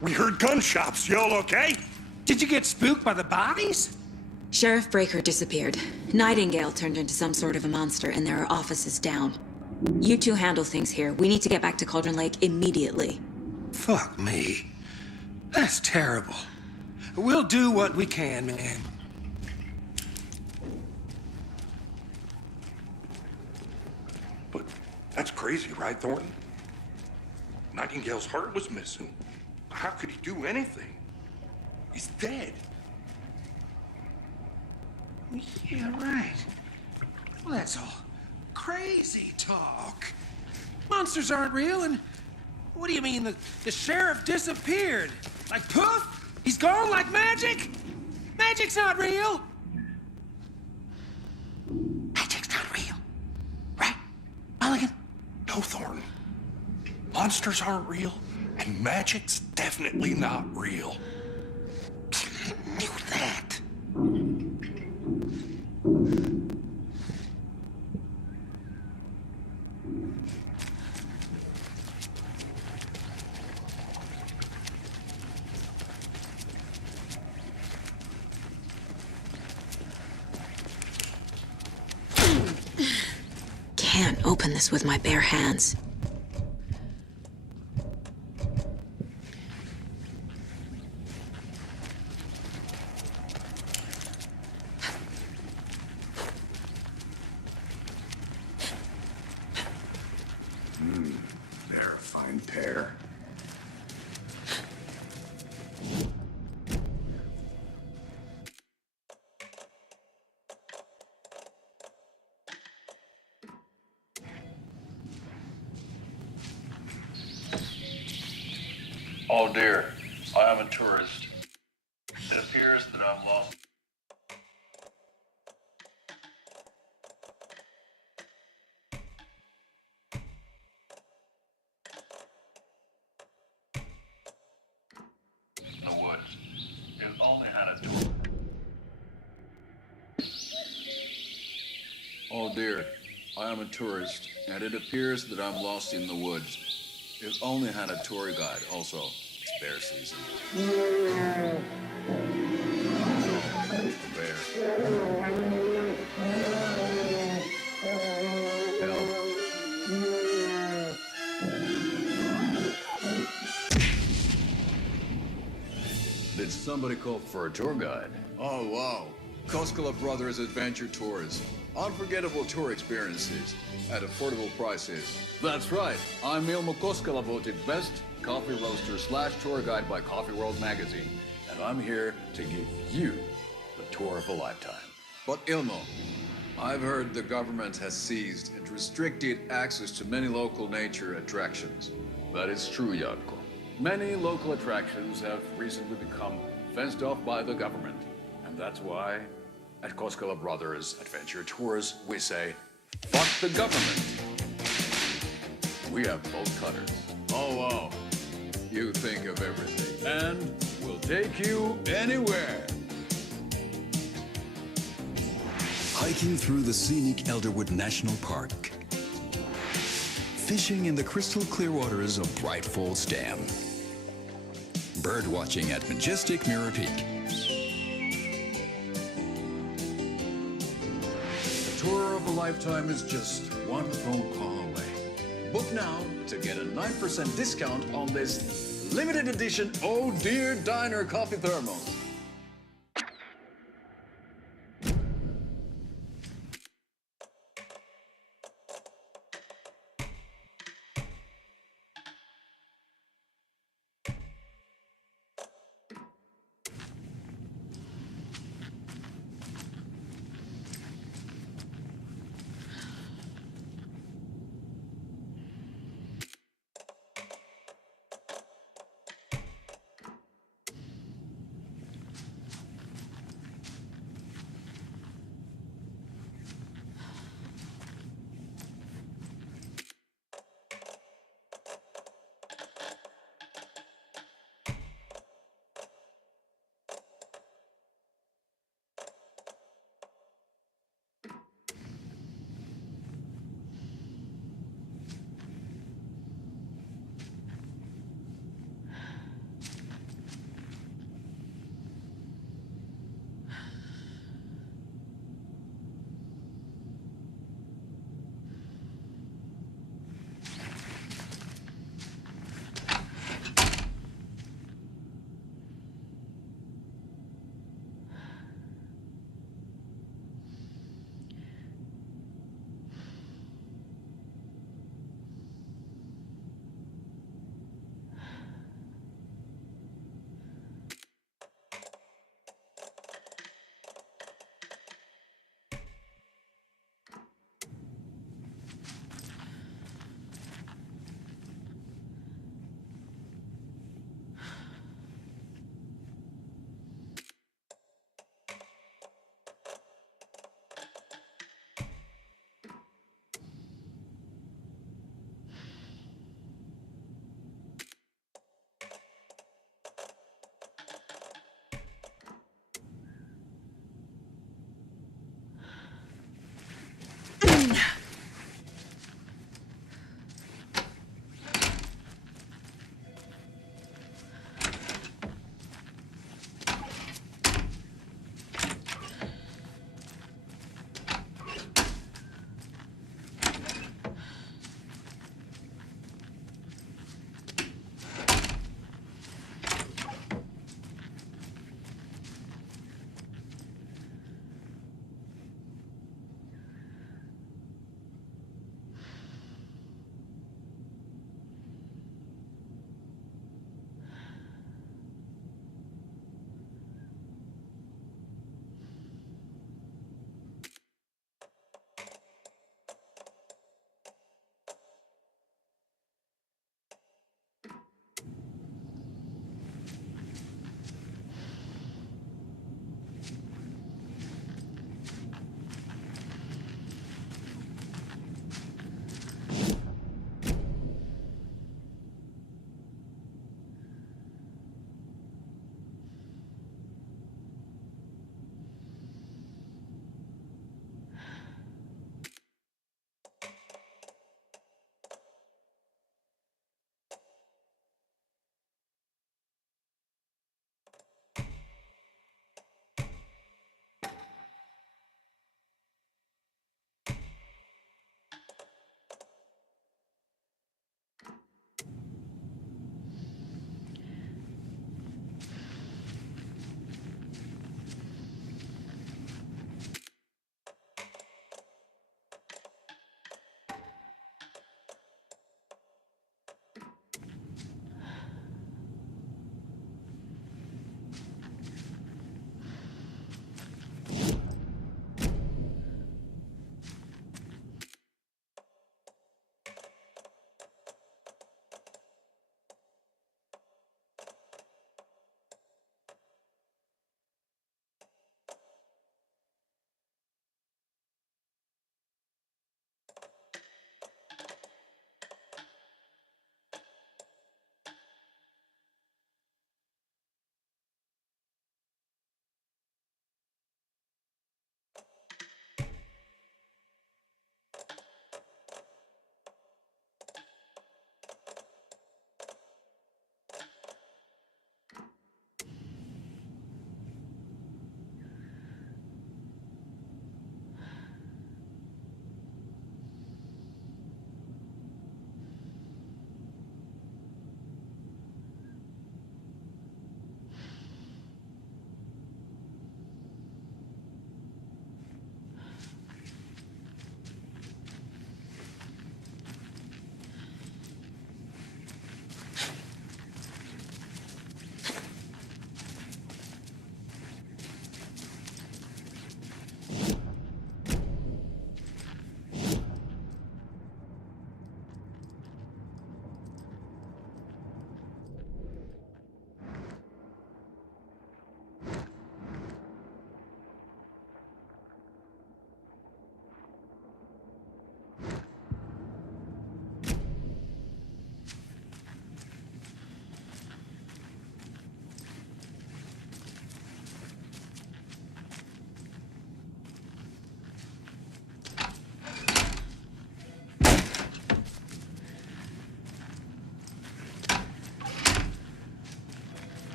We heard gunshots. Y'all okay? Did you get spooked by the bodies? Sheriff Breaker disappeared. Nightingale turned into some sort of a monster, and there are offices down. You two handle things here. We need to get back to Cauldron Lake immediately. Fuck me. That's terrible. We'll do what we can, man. But that's crazy, right, Thornton? Nightingale's heart was missing. How could he do anything? He's dead. Yeah, right. Well, that's all crazy talk. Monsters aren't real, and what do you mean the sheriff disappeared? Like poof? He's gone like magic? Magic's not real. Magic's not real. Right, Mulligan? No, Thornton. Monsters aren't real, and magic's definitely not real. Knew that. Can't open this with my bare hands. They're a fine pair. Oh dear, I am a tourist. It appears that I'm lost. In the woods. It only had a tour. Oh dear, I am a tourist, and it appears that I'm lost in the woods. It only had a tour guide, also. It's bear season. Bear. Help. Did somebody call for a tour guide? Oh, wow. Koskela Brothers Adventure Tours. Unforgettable tour experiences at affordable prices. That's right. I'm Ilmo Koskela, voted best coffee roaster / tour guide by Coffee World magazine. And I'm here to give you the tour of a lifetime. But Ilmo, I've heard the government has seized and restricted access to many local nature attractions. That is true, Janko. Many local attractions have recently become fenced off by the government. And that's why at Koskela Brothers Adventure Tours, we say, fuck the government. We have bolt cutters. Oh, wow. You think of everything. And we'll take you anywhere. Hiking through the scenic Elderwood National Park. Fishing in the crystal clear waters of Bright Falls Dam. Bird watching at majestic Mirror Peak. The tour of a lifetime is just one phone call away. Book now to get a 9% discount on this limited edition Oh Dear Diner coffee thermos.